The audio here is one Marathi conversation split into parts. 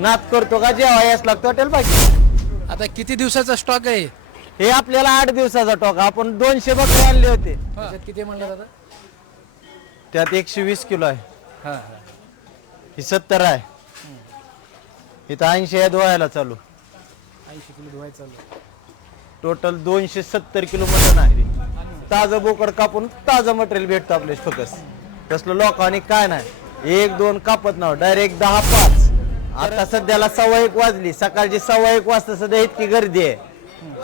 नाद करतो का जेव्हा यास लागतो हॉटेल बाकी. आता किती दिवसाचा स्टॉक आहे? हे आपल्याला 8 दिवसाचा टॉक. आपण 200 बकरे आणले होते. त्याच्यात किती म्हणलं दादा? त्यात 120 किलो आहे. हां ही 70 आहे. इथं 80 आहे धुवायला चालू. 80 किलो धुवायचं चालू. टोटल 270 किलो मटण आहे. ताजं बोकड कापून ताजं मटेरियल भेटतं आपल्या फकस. तसलं लोकांनी काय नाही, 1-2 कापत नाव डायरेक्ट 10-5. आता सध्याला 1:15 वाजली. सकाळची 1:15 वाजता सध्या इतकी गर्दी आहे.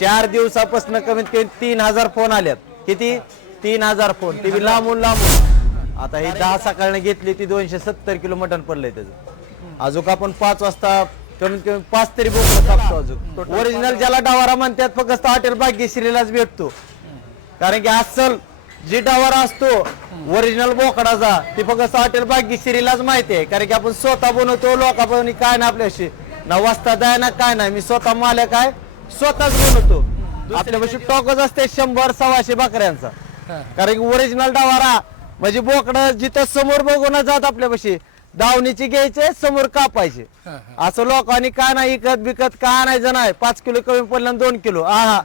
4 दिवसापासून कमीत कमी 3000 फोन आल्यात. किती? 3000 फोन. ती बी लांबून लांबून. आता ही 10 सकाळने घेतली ती 270 किलो मटण पडलंय त्याचं. अजून आपण 5 वाजता कमीत कमी 5 तरी बोकड कापतो. अजून ओरिजिनल ज्याला डावारा म्हणतात फक्त हॉटेल भाग्यश्रीलाच भेटतो. कारण की अस्सल जी डावारा असतो ओरिजिनल बोकडाचा ती फक्त हॉटेल भाग्यश्रीलाच माहिती आहे. कारण की आपण स्वतः बनवतो. लोकांनी काय ना आपल्याशी ना वाजता द्या ना काय नाही. मी स्वतः मालक आहे, स्वतःच बनवतो. आपल्यापाशी टॉकच असते 100-125 बकऱ्यांचा. कारण की ओरिजिनल डावारा म्हणजे बोकड जिथं समोर बघून जात आपल्यापाशी दावणीची घ्यायचे समोर कापायचे. असं लोकांनी काय नाही इकत बिकत काय नाही जण आहे. 5 किलो कमी पडलं 2 किलो आहा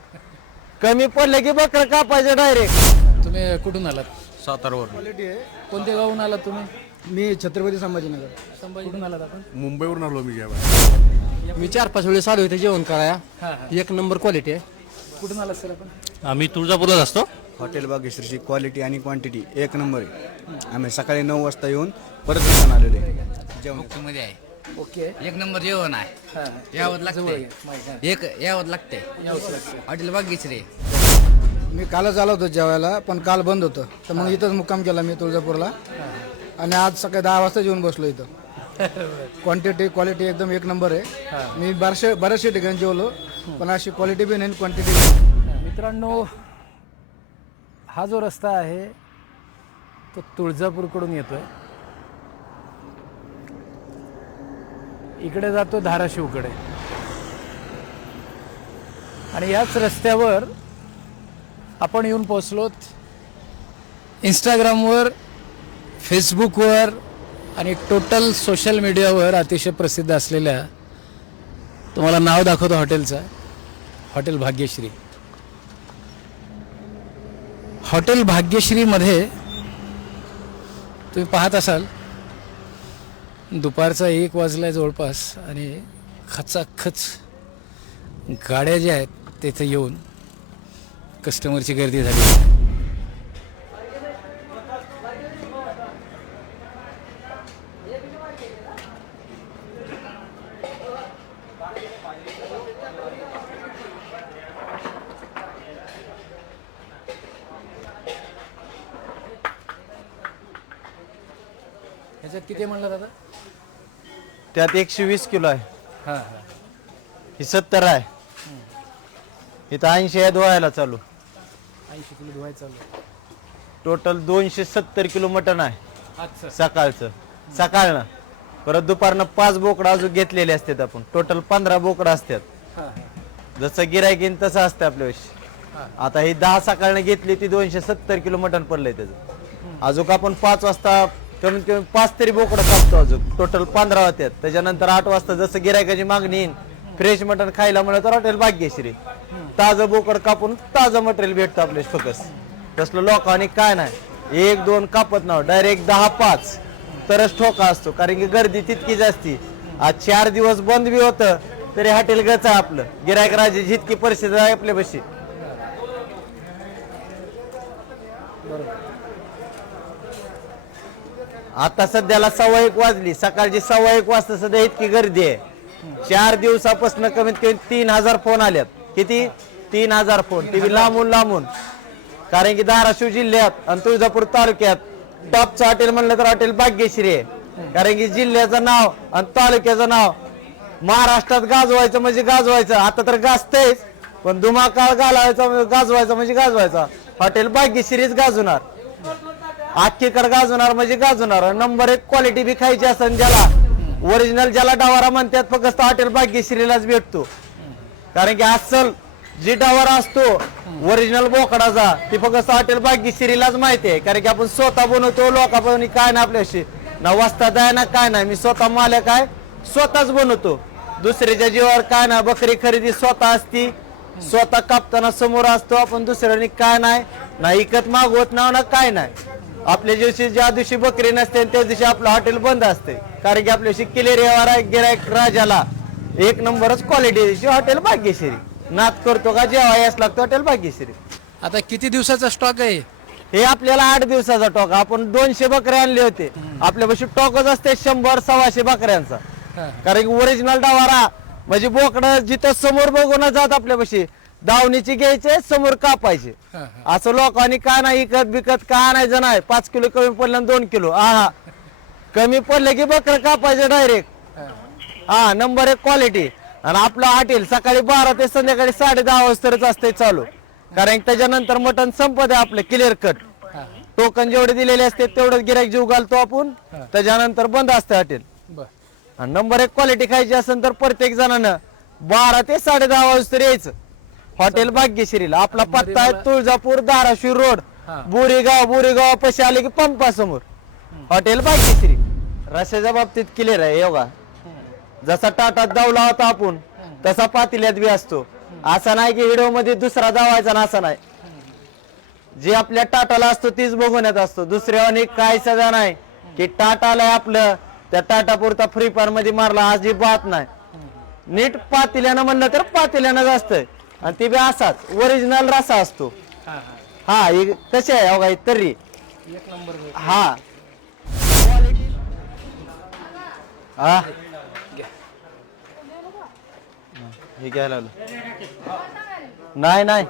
कमी पडले की बकरं कापायचं डायरेक्ट. तुम्ही कुठून आलात? सातारावर. कोणत्या गावून आलात तुम्ही? मी छत्रपती संभाजीनगर. कुठून आलात आपण? मुंबईवरून आलो मी जेव्हा. मी 4-5 वेळेस आलो इथे जेवण कराया. एक नंबर क्वालिटी आहे. कुठून आलात सर आपण? आम्ही तुळजापूरला असतो. हॉटेल भाग्यश्रीची क्वालिटी आणि क्वांटिटी एक नंबर आहे. आम्ही सकाळी 9 वाजता येऊन परत रिटर्न आलेलो आहे जेवण. मध्ये आहे. ओके. एक नंबर जेवण आहे. यावं लागते. यावं लागते. हॉटेल भाग्यश्री. मी कालच आलो होतो जेवायला पण काल बंद होतं तर मग इथंच मुक्काम केला मी तुळजापूरला. आणि आज सकाळी 10 वाजता जेवण बसलो इथं. क्वांटिटी क्वालिटी एकदम एक नंबर आहे. मी बऱ्याचशा ठिकाणी जेवलो पण अशी क्वालिटी बी नाही क्वांटिटी बी. मित्रांनो, हा जो रस्ता आहे तो तुळजापूरकडून येतोय. इकडे जातो धाराशिवकडे. आणि याच रस्त्यावर आपण येऊन पोचलोत. इंस्टाग्रामवर, फेसबुकवर आणि टोटल सोशल मीडियावर अतिशय प्रसिद्ध असलेल्या, तुम्हाला नाव दाखवतो हॉटेलचं, हॉटेल भाग्यश्री. हॉटेल भाग्यश्रीमध्ये तुम्ही पाहत असाल दुपारचा 1 वाजला जवळपास आणि खचाखच गाड्या ज्या आहेत तिथे येऊन कस्टमरची गर्दी झाली. ह्याच्यात किती म्हणलं दादा? त्यात 120 किलो आहे. हां हां. ही 70 आहे. इथं 80 आहे धुवायला चालू. 80 किलो धुवायचं चालू. टोटल 270 किलो मटण आहे अच्छा. सकाळचं. सकाळनं परत दुपारनं 5 बोकडं अजून घेतलेले असतात. आपण टोटल 15 बोकडं असतात. हां जसं गिरायक येईन तसं असतं आपल्याविषयी. आता ही 10 सकाळनं घेतली ती 270 किलो मटण पडलंय त्याचं. अजून आपण 5 वाजता कमीत कमी 5 तरी बोकडं कापतो. अजून टोटल 15 होत्यात. त्याच्यानंतर 8 वाजता जसं गिरायकाची मागणी येईन फ्रेश मटण खायला म्हणलं तर हॉटेल भाग्यश्री. ताजं बोकड कापून ताजं मटेरियल भेटतं आपल्या फकस. तसलं लोकांनी काय नाही, 1-2 कापत नाव डायरेक्ट 10-5 तरच ठोका असतो. कारण की गर्दी तितकी जास्ती. आज 4 दिवस बंद बी होतं तरी हॉटेल गच आहे आपलं. गिरायक राजे जितकी परिस्थिती आहे आपल्यापाशी. आता सध्याला 1:15 वाजली. सकाळची 1:15 वाजता सध्या इतकी गर्दी आहे. 4 दिवसापासून कमीत कमी 3000 फोन आल्यात. किती? 3000 फोन. ती बी लांबून लांबून. कारण की धाराशिव जिल्ह्यात आणि तुळजापूर तालुक्यात टॉपचं हॉटेल म्हणलं तर हॉटेल भाग्यश्री आहे. कारण की जिल्ह्याचं नाव आणि तालुक्याचं नाव महाराष्ट्रात गाजवायचं म्हणजे गाजवायचं. आता तर गाजतंयच पण धुमाकाळ गाजवायचा म्हणजे गाजवायचा. हॉटेल भाग्यश्रीच गाजवणार. आखीकडे गाजवणार म्हणजे गाजवणार. नंबर 1 क्वालिटी बी खायची असेल ज्याला, ओरिजिनल ज्याला डावारा म्हणतात फक्त हॉटेल भाग्यश्रीलाच भेटतो. कारण की अस्सल जी डावारा असतो ओरिजिनल बोकडाचा ती फक्त हॉटेल भाग्यश्रीलाच माहिती आहे. कारण की आपण स्वतः बनवतो. लोकांनी काय ना आपल्याशी ना वाजता द्या ना काय नाही. मी स्वतः मालक आहे, स्वतःच बनवतो. दुसऱ्याच्या जीवावर काय नाही. बकरी खरेदी स्वतः असती, स्वतः कापताना समोर असतो आपण. दुसऱ्याने काय नाही ना इकत मागवत ना काय नाही. आपल्या दिवशी ज्या दिवशी बकरी नसते त्या दिवशी आपलं हॉटेल बंद असते. कारण की आपल्याशी क्लिअर गिरायक राजाला एक नंबरच क्वालिटी हॉटेल भाग्यश्री. नाद करतो का जेव्हा यास लागतो हॉटेल भाग्यश्री. आता किती दिवसाचा स्टॉक आहे? हे आपल्याला 8 दिवसाचा टॉक. आपण 200 बकरे आणले होते. आपल्यापाशी टॉकच असते 100-125 बकऱ्यांचा. कारण की ओरिजिनल डावारा म्हणजे बोकडं जिथं समोर बघून जात आपल्यापाशी दावणीची घ्यायचे समोर कापायचे. असं लोकांनी काय नाही इकत बिकत का आणायचं नाही. 5 किलो कमी पडलं 2 किलो कमी पडलं की बकरं कापायचं डायरेक्ट. Number 1 quality. आणि आपलं हॉटेल सकाळी 12 ते संध्याकाळी 10:30 वाजताच असते चालू. कारण त्याच्यानंतर मटण संपत आहे आपलं क्लिअर कट. टोकन जेवढे दिलेले असते तेवढंच गिरायक जीव घालतो आपण. त्याच्यानंतर बंद असतं हॉटेल. आणि नंबर 1 क्वालिटी खायची असेल तर प्रत्येक जणांना 12 ते 10:30 वाजता यायचं हॉटेल भाग्यश्रीला. आपला पत्ता आहे तुळजापूर धाराशिव रोड बोरीगाव पशी आले की पंपासमोर हॉटेल भाग्यश्री. रस्त्याच्या बाबतीत क्लिअर आहे. योगा जसा टाटात दावला होता आपण तसा पातिल्यात बी असतो. असा नाही की व्हिडिओ मध्ये दुसरा जावायचा ना असं नाही. जे आपल्या टाटाला असतो तीच बघण्यात असतो. दुसऱ्या काय सजा नाही की टाटाला आपलं त्या टाटा पुरता फ्री फायर मध्ये मारला अजिबात नाही. नीट पातिल्यानं म्हणलं तर पातिल्यानंच असतंय. आणि ते बी असाच ओरिजिनल रसा असतो. कसे आहे अवघा तरी हे घ्यायला आलो. नाही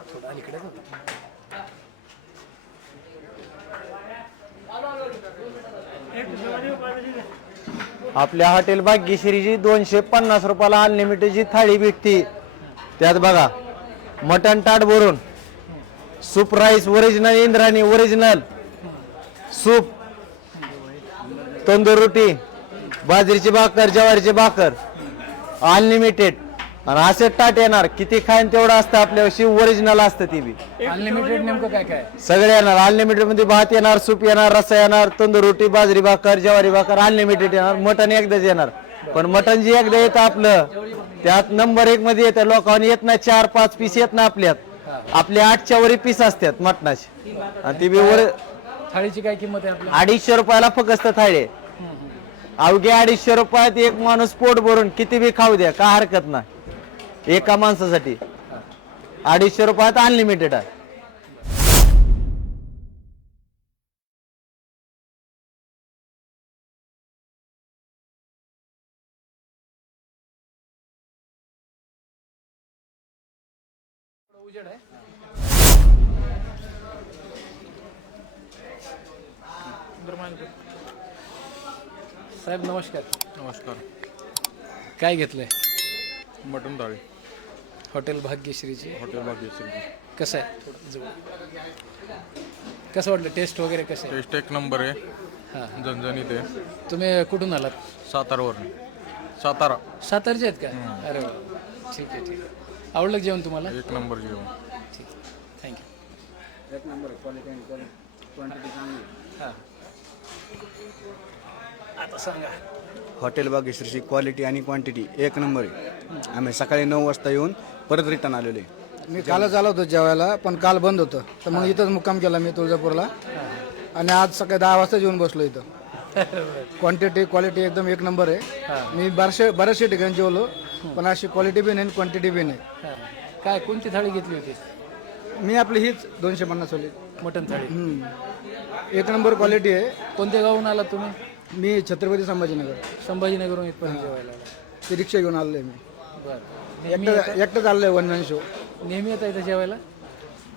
आपल्या हॉटेल भाग्यश्रीची 250 रुपयाला अनलिमिटेडची थाळी भेटती. त्यात बघा मटन ताट भरून soup rice original Indrani original soup tandoor रोटी बाजरीची भाकर ज्वारीची भाकर अनलिमिटेड. आणि असे ताट येणार किती खाईन तेवढं असतं आपल्याशी ओरिजिनल असतं. ती बी अनलिमिटेड नेमकं काय काय सगळे येणार. अनलिमिटेड मध्ये भात येणार सूप येणार रस्सा येणार तंदूर रोटी बाजरी भाकर ज्वारी भाकर अनलिमिटेड येणार. मटन एकदाच येणार. पण मटन जे एकदा येतं आपलं त्यात नंबर 1 मध्ये येतं. लोकांनी येत नाही 4-5 पीस येत नाही आपल्यात. आपले 8च्या वरी पीस असतात मटणाचे. आणि ती बी थाळीची काय किंमत आहे आपल्या? 250 रुपयाला फक्त थाळी. अवघ्या 250 रुपयात एक माणूस पोट भरून किती बी खाऊ द्या काय हरकत नाही. एका माणसासाठी 250 रुपयात अनलिमिटेड आहे. साहेब नमस्कार. नमस्कार. काय घेतलंय? मटन थाळी हॉटेल भाग्यश्रीची. हॉटेल भाग्यश्री. कसं आहे? थोडं जवळ. कसं वाटलं टेस्ट वगैरे कसं आहे? टेस्ट एक नंबर आहे. झणझणीत आहे. तुम्ही कुठून आलात? सातारावरून. सातारा. सातारचे आहेत का? अरे वा ठीक आहे ठीक आहे. आवडलं जेवण तुम्हाला? एक नंबर जेवण. ठीक थँक्यू. एक नंबर क्वालिटी आणि क्वांटिटी चांगली. आता सांगा. हॉटेल भाग्यश्रीची क्वालिटी आणि क्वांटिटी एक नंबर आहे. आम्ही सकाळी 9 वाजता येऊन परत रिटर्न आलेलो आहे. मी कालच आलो होतो जेवायला पण काल बंद होतं तर मग इथंच मुक्काम केला मी तुळजापूरला. आणि आज सकाळी 10 वाजता येऊन बसलो इथं. क्वांटिटी क्वालिटी एकदम एक नंबर आहे. मी बऱ्याचशा ठिकाणी जेवलो पण अशी क्वालिटी बी नाही क्वांटिटी बी नाही. काय कोणती थाळी घेतली होती? मी आपली हीच 250 वाली मटन थाळी. एक नंबर क्वालिटी आहे. कोणत्या गावून आला तुम्ही? मी छत्रपती संभाजीनगर संभाजीनगरहून इथपर्यंत जेवायला आला. ती रिक्षा घेऊन आलोय मी. बरं. एकटंच आलोय वन मॅन शो. नेहमी येता इथं जेवायला?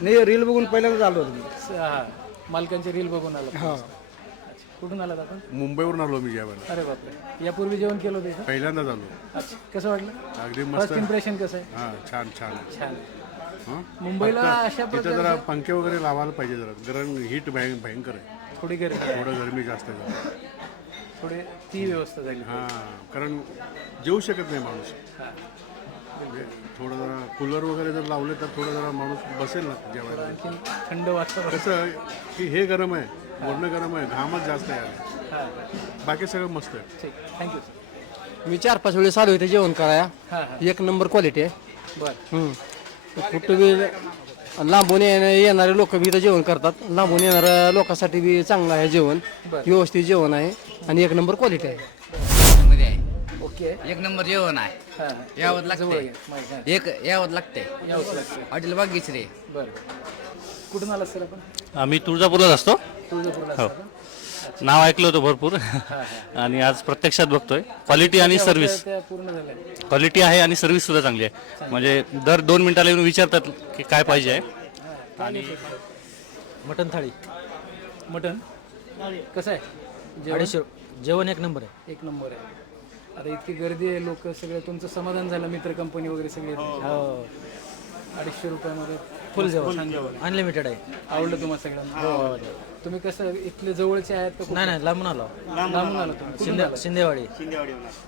नाही रील बघून पहिल्यांदाच आलो होतो मी. मालकांची रील बघून आला. हा. कुठून आलात आपण? मुंबईवरून आलो मी जेवायला. अरे बापरे. यापूर्वी जेवण केलं होतं इथं? पहिल्यांदाच आलो. अच्छा कसं वाटलं? अगदी फर्स्ट मस्त. इम्प्रेशन कसं आहे? हां छान छान. छान. हं? मुंबईला अशा तिथं जरा पंखे वगैरे लावायला पाहिजे जरा. गरम हीट भयंकर आहे. थोडी गर्दी आहे. थोडं गरमी जास्त आहे जरा. थोडी ती व्यवस्था झाली. हां कारण जेवू शकत नाही माणूस. म्हणजे थोडं जरा कूलर वगैरे जर लावले तर थोडं जरा माणूस बसेल ना जेवायला. आणखी थंड वातावरण. कसं की हे गरम आहे वरण गरम आहे घामच जास्त आहे. बाकी सगळं मस्त आहे. ठीक थँक्यू सर. मी 4-5 वेळेस आलो इथे जेवण कराया. हां, एक नंबर क्वालिटी आहे. बरं. कुठं बी लांबून येणारे लोक बी इथं जेवण करतात. लांबून येणाऱ्या लोकांसाठी बी चांगलं आहे जेवण. व्यवस्थित जेवण आहे आणि एक नंबर क्वालिटी आहे. मध्ये आहे. ओके. एक नंबर जेवण आहे. हां. यावं जवळ लागते. घे, माईक, हां. यावं लागते. यावंच लागतं. हॉटेल भाग्यश्री. बरं. कुठून आलात सर आपण? आम्ही तुळजापूरलाच असतो. तुळजापूरला हो. असता का? नाव ऐकलं होतं भरपूर आणि आज प्रत्यक्षात बघतोय. क्वालिटी आणि सर्व्हिस, त्या पूर्ण झाल्या. क्वालिटी आहे आणि सर्व्हिस सुद्धा चांगली आहे. म्हणजे दर 2 मिनिटाला येऊन विचारतात की काय पाहिजे आहे. आणि मटन थाळी मटण कसं आहे जेवण? 250 जेवण एक नंबर आहे. एक नंबर आहे. आता इतकी गर्दी आहे, लोक सगळे, तुमचं समाधान झालं, मित्र कंपनी वगैरे सगळे? हो 250 रुपयामध्ये फुल जेवण अनलिमिटेड आहे. आवडलं तुम्हाला सगळ्यांना? तुम्ही कसं इथले जवळचे आहेत का? नाही नाही लांबून आलो. लांबून आलो तुम्ही? कुठून आला? शिंदेवाडी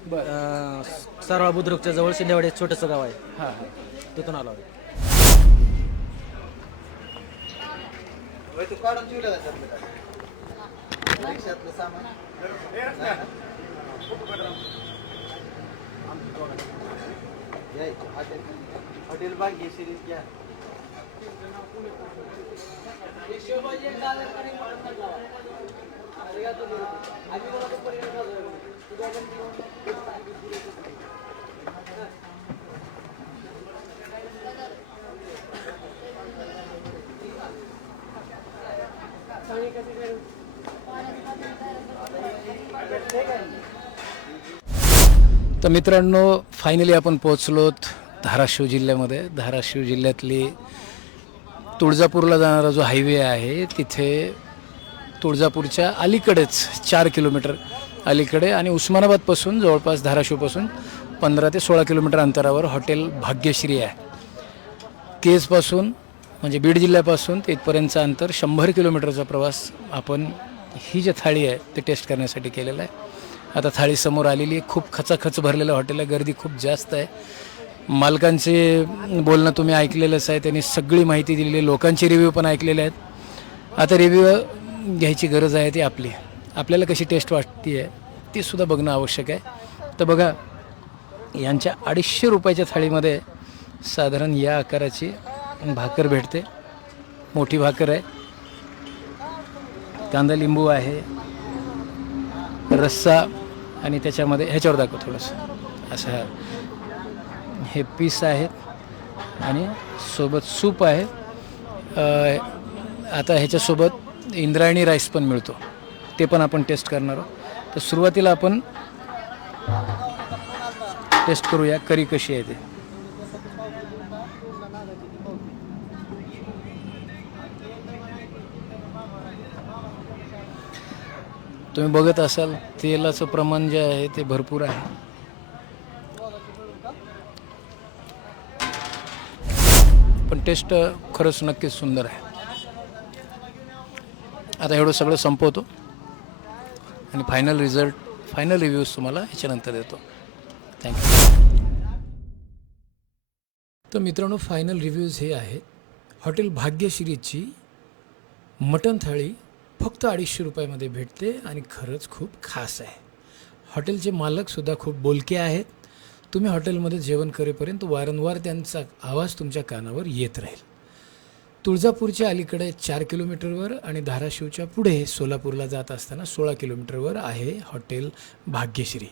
बरं. सरळ बुद्रुकच्या जवळ शिंदेवाडी एक छोटंसं गाव आहे. हां हां. तिथून आलो. हॉटेल भाग्यश्री घ्या. तर मित्रांनो, फायनली आपण पोहोचलोत धाराशिव जिल्ह्यामध्ये. धाराशिव जिल्ह्यातली तुळजापूरला जाणारा जो हायवे आहे तिथे तुळजापूरच्या अलीकडेच 4 किलोमीटर अलीकडे आणि उस्मानाबादपासून जवळपास धाराशिवपासून 15 ते 16 किलोमीटर अंतरावर हॉटेल भाग्यश्री आहे. केजपासून म्हणजे बीड जिल्ह्यापासून ते इथपर्यंतचं अंतर 100 किलोमीटरचा प्रवास आपण ही जी थाळी आहे ते टेस्ट करण्यासाठी केलेला आहे. आता थाळी समोर आलेली आहे. खूप खचाखच भरलेलं हॉटेल आहे. गर्दी खूप जास्त आहे. मालकांचे बोलणं तुम्ही ऐकलेलंच आहे. त्यांनी सगळी माहिती दिलेली आहे. लोकांचे रिव्ह्यू पण ऐकलेले आहेत. आता रिव्ह्यू घ्यायची गरज आहे ती आपली. आपल्याला कशी टेस्ट वाटते आहे ती सुद्धा बघणं आवश्यक आहे. तर बघा, यांच्या 250 रुपयाच्या थाळीमध्ये साधारण या आकाराची भाकर भेटते. मोठी भाकर आहे, कांदा लिंबू आहे, रस्सा आणि त्याच्यामध्ये ह्याच्यावर दाखव थोडंसं असं हे पीस आहेत आणि सोबत सूप आहे. आता ह्याच्यासोबत इंद्रायणी राईस पण मिळतो, ते पण आपण टेस्ट करणार आहोत. तर सुरुवातीला आपण टेस्ट करूया करी कशी आहे ते. तुम्ही बघत असाल तेलाचं प्रमाण जे आहे ते भरपूर आहे. पण टेस्ट खरंच नक्कीच सुंदर आहे. आता एवढं सगळं संपवतो आणि फायनल रिझल्ट, फायनल रिव्ह्यूज तुम्हाला ह्याच्यानंतर देतो. थँक्यू. तर मित्रांनो, फायनल रिव्ह्यूज हे आहेत. हॉटेल भाग्यश्रीची मटण थाळी फक्त 250 रुपयामध्ये भेटते आणि खरंच खूप खास आहे. हॉटेलचे मालकसुद्धा खूप बोलके आहेत. तुम्ही हॉटेलमध्ये जेवण करेपर्यंत वारंवार त्यांचा आवाज तुमच्या कानावर येत राहील. तुळजापूरच्या अलीकडे 4 किलोमीटरवर आणि धाराशिवच्या पुढे सोलापूरला जात असताना 16 किलोमीटरवर आहे हॉटेल भाग्यश्री.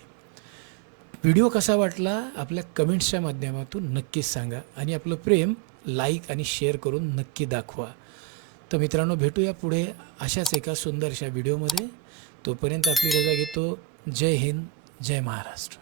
व्हिडिओ कसा वाटला आपल्या कमेंट्सच्या माध्यमातून नक्कीच सांगा आणि आपलं प्रेम लाईक आणि शेअर करून नक्की दाखवा. तर मित्रांनो, भेटूया पुढे अशाच एका सुंदरशा व्हिडिओमध्ये. तोपर्यंत आपली रजा घेतो. जय हिंद, जय महाराष्ट्र.